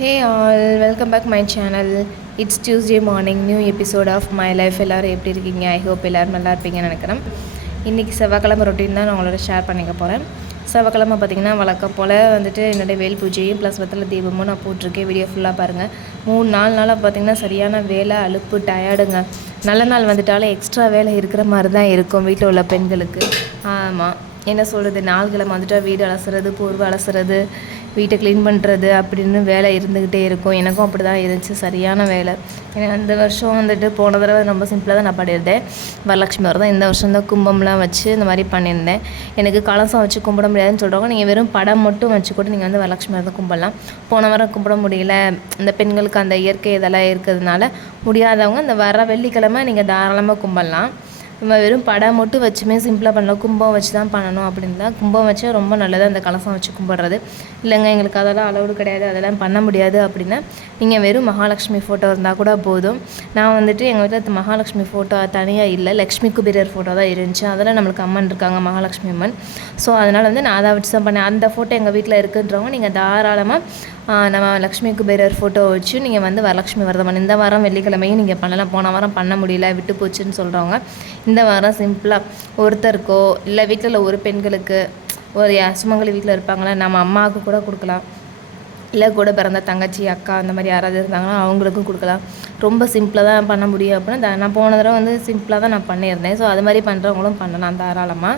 Hey all welcome back my channel it's Tuesday morning new episode of my life எல்லோரும் எப்படி இருக்கீங்க? I hope எல்லோரும் நல்லா இருப்பீங்கன்னு நினைக்கிறேன். இன்றைக்கி செவ்வாய்க்கிழமை ரொட்டீன் தான் நான் உங்களோட ஷேர் பண்ணிக்க போகிறேன் செவ்வாய்க்கிழமை பார்த்திங்கன்னா வழக்கம் போல் வந்துட்டு என்னுடைய வேல் பூஜையும் ப்ளஸ் வத்தில் தீபமும் நான் போட்டிருக்கேன். வீடியோ ஃபுல்லாக பாருங்கள் மூணு நாலு நாளாக பார்த்திங்கன்னா சரியான வேலை அலுப்பு டயர்டுங்க நல்ல நாள் வந்துட்டாலும் எக்ஸ்ட்ரா வேலை இருக்கிற மாதிரி தான் இருக்கும் வீட்டில் உள்ள பெண்களுக்கு. ஆமாம் என்ன சொல்கிறது நாள்கிழமை வந்துட்டால் வீடு அலசுறது போர்வை அலசுறது வீட்டை க்ளீன் பண்ணுறது அப்படின்னு வேலை இருந்துக்கிட்டே இருக்கும். எனக்கும் அப்படி தான் இருந்துச்சு. சரியான வேலை. ஏன்னா இந்த வருஷம் வந்துட்டு போன தடவை ரொம்ப சிம்பிளாக தான் நான் பண்ணியிருந்தேன். வரலட்சுமி வர தான் இந்த வருஷம் தான் கும்பம்லாம் வச்சு இந்த மாதிரி பண்ணியிருந்தேன். எனக்கு கலசம் வச்சு கும்பிட முடியாதுன்னு சொல்கிறவங்க நீங்கள் வெறும் படம் மட்டும் வச்சு கூட நீங்கள் வந்து வரலட்சுமி வரதான் கும்பிடலாம். போன வாரம் கும்பிட முடியல. இந்த பெண்களுக்கு அந்த இயற்கை இதெல்லாம் இருக்கிறதுனால முடியாதவங்க இந்த வர வெள்ளிக்கிழமை நீங்கள் தாராளமாக கும்பிடலாம். நம்ம வெறும் படம் மட்டும் வச்சுமே சிம்பிளாக பண்ணலாம். கும்பம் வச்சு தான் பண்ணணும் அப்படின்னா கும்பம் வச்சா ரொம்ப நல்லது அந்த கலசம் வச்சு கும்பிட்றது. இல்லைங்க எங்களுக்கு அதெல்லாம் அளவு கிடையாது. அதெல்லாம் பண்ண முடியாது அப்படின்னா நீங்கள் வெறும் மகாலட்சுமி ஃபோட்டோ இருந்தால் கூட போதும். நான் வந்துட்டு எங்கள் வீட்டில் மகாலட்சுமி ஃபோட்டோ தனியாக இல்லை. லக்ஷ்மி குபீரர் ஃபோட்டோ தான் இருந்துச்சு. அதெல்லாம் நம்மளுக்கு அம்மன் இருக்காங்க மகாலட்சுமி அம்மன். ஸோ அதனால் வந்து நான் அதை வச்சு தான் பண்ணேன். அந்த ஃபோட்டோ எங்கள் வீட்டில் இருக்குன்றவங்க நீங்கள் தாராளமாக நம்ம லக்ஷ்மி குபேரர் ஃபோட்டோ வச்சு நீங்கள் வந்து வரலட்சுமி விரதம் இந்த வாரம் வெள்ளிக்கிழமையும் நீங்கள் பண்ணலாம். போன வாரம் பண்ண முடியல விட்டு போச்சுன்னு சொல்கிறவங்க இந்த வாரம் சிம்பிளாக ஒருத்தருக்கோ இல்லை வீட்டில் ஒரு பெண்களுக்கு ஒரு சுமங்கலி வீட்டில் இருப்பாங்களா நம்ம அம்மாவுக்கு கூட கொடுக்கலாம். இல்லை கூட பிறந்த தங்கச்சி அக்கா அந்த மாதிரி யாராவது இருந்தாங்கன்னா அவங்களுக்கும் கொடுக்கலாம். ரொம்ப சிம்பிளாக தான் பண்ண முடியும் அப்படின்னா நான் போன தடவை வந்து சிம்பிளாக தான் நான் பண்ணியிருந்தேன். ஸோ அது மாதிரி பண்ணுறவங்களும் பண்ணலாம் தாராளமாக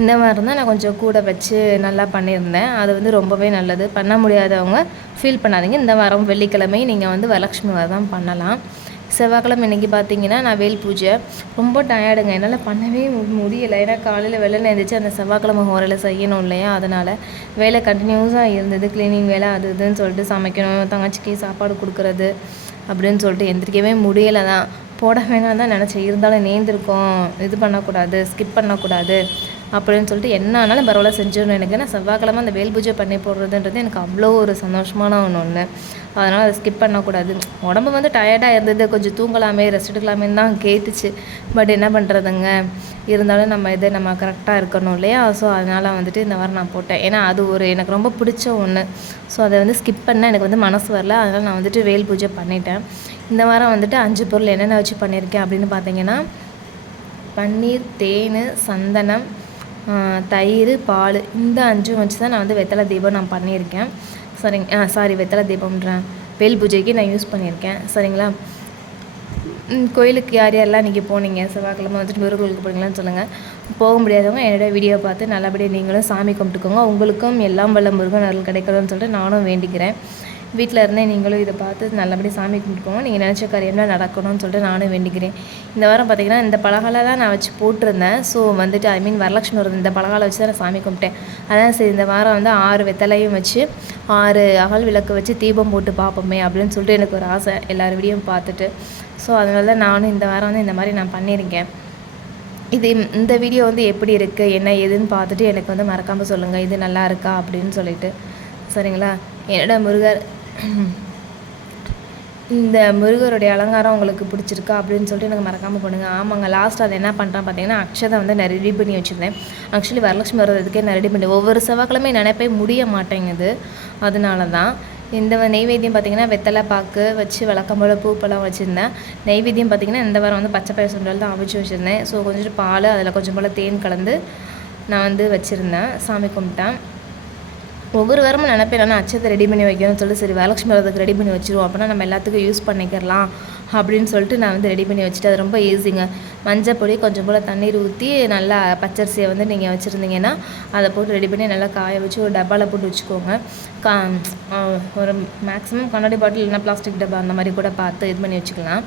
இந்த மாதிரி இருந்தால் நான் கொஞ்சம் கூட வச்சு நல்லா பண்ணியிருந்தேன். அது வந்து ரொம்பவே நல்லது. பண்ண முடியாதவங்க ஃபீல் பண்ணாதீங்க. இந்த வாரம் வெள்ளிக்கிழமை நீங்கள் வந்து வரலட்சுமி தான் பண்ணலாம். செவ்வாய்க்கிழமை இன்றைக்கி பார்த்தீங்கன்னா நான் வேல் பூஜை. ரொம்ப டயர்டுங்க என்னால் பண்ணவே முடியலை. ஏன்னா காலையில் வெள்ளனை எழுந்திரிச்சு அந்த செவ்வாய்க்கிழமை ஹோரையில் செய்யணும் இல்லையா? அதனால் வேலை கண்டினியூஸாக இருந்தது. க்ளீனிங் வேலை அது இதுன்னு சொல்லிட்டு சமைக்கணும். தங்கச்சிக்கு சாப்பாடு கொடுக்குறது அப்படின்னு சொல்லிட்டு எந்திரிக்கவே முடியலை தான். போட வேணாம் தான் நினச்சேன். இருந்தாலும் நேர்ந்திருக்கோம். இது பண்ணக்கூடாது. ஸ்கிப் பண்ணக்கூடாது. அப்படின்னு சொல்லிட்டு என்ன ஆனாலும் பரவாயில்ல செஞ்சிடணும். எனக்கு ஏன்னா செவ்வாய்க்கிழமை அந்த வேல் பூஜை பண்ணி போடுறதுன்றது எனக்கு அவ்வளோ ஒரு சந்தோஷமான ஒன்று ஒன்று அதனால் அதை ஸ்கிப் பண்ணக்கூடாது. உடம்பு வந்து டயர்டாக இருந்தது கொஞ்சம் தூங்கலாமே ரெஸ்ட் எடுக்கலாமேன்னு தான் கேட்டுச்சு. பட் என்ன பண்ணுறதுங்க இருந்தாலும் நம்ம இதை நம்ம கரெக்டாக இருக்கணும் இல்லையா? ஸோ அதனால் வந்துட்டு இந்த வாரம் நான் போட்டேன். ஏன்னா அது ஒரு எனக்கு ரொம்ப பிடிச்ச ஒன்று ஸோ அதை வந்து ஸ்கிப் பண்ண எனக்கு வந்து மனசு வரல. அதனால் நான் வந்துட்டு வேல் பூஜை பண்ணிட்டேன். இந்த வாரம் வந்துட்டு அஞ்சு பொருள் என்னென்ன வச்சு பண்ணியிருக்கேன் அப்படின்னு பார்த்தீங்கன்னா பன்னீர் தேன் சந்தனம் தயிர் பால் இந்த அஞ்சும் வச்சு தான் நான் வந்து வெத்தலை தீபம் நான் பண்ணியிருக்கேன். சரிங்க சாரி வெத்தலை தீபம்ன்றேன் வேல் பூஜைக்கு நான் யூஸ் பண்ணியிருக்கேன். சரிங்களா? கோயிலுக்கு யார் யாரெல்லாம் நீங்கள் போனீங்க? செவ்வாய்க்கிழமை வந்துட்டு முருகர்களுக்கு போனீங்களான்னு சொல்லுங்கள் போக முடியாதவங்க என்னோடய வீடியோ பார்த்து நல்லபடியாக நீங்களும் சாமி கும்பிட்டுக்கோங்க. உங்களுக்கும் எல்லாம் வல்ல முருகன் அருள் கிடைக்கணும்னு சொல்லிட்டு நானும் வேண்டிக்கிறேன். வீட்டில் இருந்தே நீங்களும் இதை பார்த்து நல்லபடி சாமி கும்பிட்டுக்கோங்க. நீங்கள் நினச்ச காரியம்லாம் நடக்கணும்னு சொல்லிட்டு நானும் வேண்டிக்கிறேன். இந்த வாரம் பார்த்திங்கன்னா இந்த பலகால தான் நான் வச்சு போட்டிருந்தேன். ஸோ வந்துட்டு ஐ மீன் வரலட்சுமி வருது இந்த பலகாலை வச்சு தான் நான் சாமி கும்பிட்டேன். அதான் சரி இந்த வாரம் வந்து ஆறு வெத்தலையும் வச்சு ஆறு அகல் விளக்கு வச்சு தீபம் போட்டு பார்ப்போமே அப்படின்னு சொல்லிட்டு எனக்கு ஒரு ஆசை. எல்லார் வீடியும் பார்த்துட்டு. ஸோ அதனால தான் நானும் இந்த வாரம் வந்து இந்த மாதிரி நான் பண்ணியிருக்கேன். இது இந்த வீடியோ வந்து எப்படி இருக்குது என்ன ஏதுன்னு பார்த்துட்டு எனக்கு வந்து மறக்காமல் சொல்லுங்கள் இது நல்லா இருக்கா அப்படின்னு சொல்லிட்டு. சரிங்களா? என்னோட முருகர் இந்த முருகருடைய அலங்காரம் உங்களுக்கு பிடிச்சிருக்கா அப்படின்னு சொல்லிட்டு எனக்கு மறக்காமல் பண்ணுங்கள் ஆமாங்க லாஸ்ட் அதை என்ன பண்ணுறேன் பார்த்தீங்கன்னா அக்ஷதை வந்து நான் ரெடி பண்ணி வச்சுருந்தேன். ஆக்சுவலி வரலட்சுமி வர்றதுக்கே நான் ரெடி பண்ணி ஒவ்வொரு செவ்வாய்க்கிழமை நினைப்பே முடிய மாட்டேங்குது. அதனால தான் இந்த நெய்வேத்தியம் பார்த்திங்கன்னா வெத்தலை பாக்கு வச்சு வழக்கம் போல் பூப்பெல்லாம் வச்சுருந்தேன். நெய்வேத்தியம் பார்த்திங்கன்னா இந்த வாரம் வந்து பச்சை பயிர் சுண்டல் தான் அவிச்சு வச்சுருந்தேன். ஸோ கொஞ்சம் பால் அதில் கொஞ்சம் போல் தேன் கலந்து நான் வந்து வச்சுருந்தேன். சாமி கும்பிட்டேன். ஒவ்வொரு வாரமும் நினைப்பேன் நான் அச்சத்தை ரெடி பண்ணி வைக்கணும்னு சொல்லிட்டு சரி வரலட்சுமி விரதத்துக்கு ரெடி பண்ணி வச்சுருவோம். அப்படின்னா நம்ம எல்லாத்துக்கும் யூஸ் பண்ணிக்கிறலாம் அப்படின்னு சொல்லிட்டு நான் வந்து ரெடி பண்ணி வச்சுட்டு அது ரொம்ப ஈஸிங்க மஞ்சள் பொடி கொஞ்சம் போல் தண்ணீர் ஊற்றி நல்லா பச்சரிசியை வந்து நீங்கள் வச்சுருந்தீங்கன்னா அதை போட்டு ரெடி பண்ணி நல்லா காய வச்சு ஒரு டப்பாவில் போட்டு வச்சுக்கோங்க. கா ஒரு மேக்ஸிமம் கண்ணாடி பாட்டில் இல்லைனா பிளாஸ்டிக் டப்பா அந்த மாதிரி கூட பார்த்து இது பண்ணி வச்சுக்கலாம்.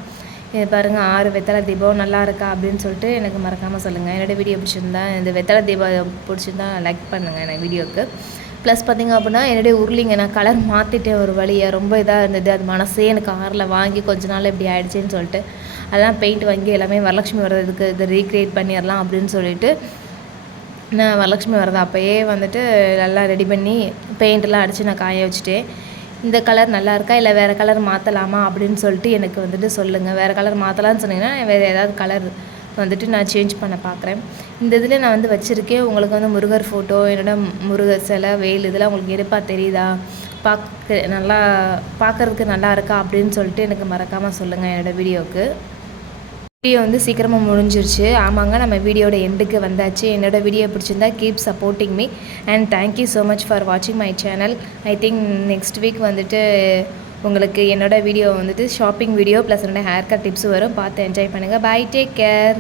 இது பாருங்கள் ஆறு வெத்தலை தீபம் நல்லா இருக்கா அப்படின்னு சொல்லிட்டு எனக்கு மறக்காமல் சொல்லுங்கள் என்னோடய வீடியோ பிடிச்சிருந்தா இந்த வெத்தலை தீபம் பிடிச்சிருந்தா லைக் பண்ணுங்கள் எனக்கு வீடியோவுக்கு ப்ளஸ் பார்த்திங்க அப்படின்னா என்னுடைய உருளிங்க நான் கலர் மாற்றிட்டேன் ஒரு வழியாக ரொம்ப இதாக இருந்தது. அது மனசே எனக்கு ஆறில். வாங்கி கொஞ்ச நாள் இப்படி ஆகிடுச்சின்னு சொல்லிட்டு. அதெல்லாம் பெயிண்ட் வாங்கி எல்லாமே வரலட்சுமி வர்றதுக்கு இதை ரீக்ரியேட் பண்ணிடலாம் அப்படின்னு சொல்லிட்டு நான் வரலட்சுமி வரதை அப்போயே வந்துட்டு நல்லா ரெடி பண்ணி பெயிண்ட்லாம் அடித்து நான் காய வச்சுட்டேன். இந்த கலர் நல்லா இருக்கா? இல்லை வேறு கலர் மாற்றலாமா அப்படின்னு சொல்லிட்டு எனக்கு வந்துட்டு சொல்லுங்கள் வேறு கலர் மாற்றலான்னு சொன்னீங்கன்னா வேறு ஏதாவது கலர் வந்துட்டு நான் சேஞ்ச் பண்ண பார்க்குறேன். இந்த இதில் நான் வந்து வச்சுருக்கேன். உங்களுக்கு வந்து முருகர் ஃபோட்டோ என்னோட முருகர் சிலை வேல் இதெல்லாம் உங்களுக்கு எடுப்பாக தெரியுதா? பார்க்க நல்லா பார்க்குறதுக்கு நல்லா இருக்கா அப்படின்னு சொல்லிட்டு எனக்கு மறக்காமல் சொல்லுங்கள் என்னோடய வீடியோவுக்கு வீடியோ வந்து சீக்கிரமாக முடிஞ்சிருச்சு. ஆமாங்க நம்ம வீடியோட எண்டுக்கு வந்தாச்சு. என்னோடய வீடியோ பிடிச்சிருந்தா keep supporting me and thank you so much for வாட்சிங் my channel I think next week வந்துட்டு உங்களுக்கு என்னோடய வீடியோ வந்துட்டு ஷாப்பிங் வீடியோ ப்ளஸ் என்னோடய ஹேர் கட் டிப்ஸ் வரும். பார்த்து என்ஜாய் பண்ணுங்கள் பை டேக் கேர்